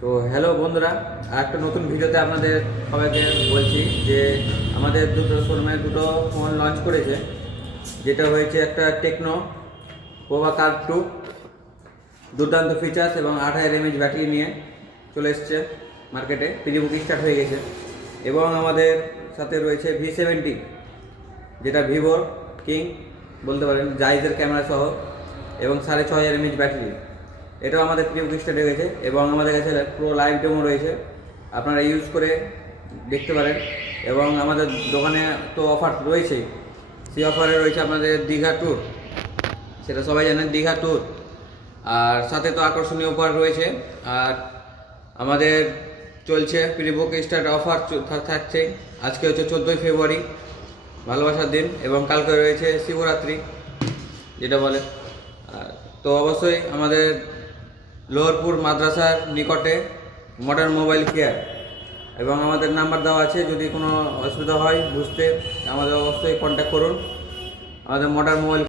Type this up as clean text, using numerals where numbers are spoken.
তো হ্যালো বন্ধুরা, আর একটা নতুন ভিডিওতে আপনাদের সবাইকে বলছি যে আমাদের শোরুমে দুটো ফোন লঞ্চ করেছে। যেটা হয়েছে একটা টেকনো পোভা কার্ভ 2, দুর্দান্ত ফিচার্স এবং 8000 mAh ব্যাটারি নিয়ে চলে এসছে মার্কেটে। প্রি বুকিং স্টার্ট হয়ে গেছে। এবং আমাদের সাথে রয়েছে V70, যেটা ভিভোর কিং বলতে পারেন, জাইজের ক্যামেরা সহ এবং 6500 mAh ব্যাটারি। এটাও আমাদের প্রি বুকিং স্টার্ট হয়ে গেছে এবং আমাদের কাছে পুরো লাইভ ডেমো রয়েছে, আপনারা ইউজ করে দেখতে পারেন। এবং আমাদের দোকানে তো অফার রয়েছেই, সেই অফারে রয়েছে আপনাদের দীঘা ট্যুর, সেটা সবাই জানেন, দীঘা ট্যুর। আর সাথে তো আকর্ষণীয় উপহার রয়েছে। আর আমাদের চলছে প্রি বুকিং স্টার্ট অফার থাকছে। আজকে হচ্ছে 14ই ফেব্রুয়ারি, ভালোবাসার দিন, এবং কালকে রয়েছে শিবরাত্রি যেটা বলে। তো অবশ্যই আমাদের লোহরপুর মাদ্রাসার নিকটে মডার্ন মোবাইল কেয়ার, এবং আমাদের নাম্বার দেওয়া আছে, যদি কোনো অসুবিধা হয় বুঝতে আমাদের অবশ্যই কন্ট্যাক্ট করুন। আমাদের মডার্ন মোবাইল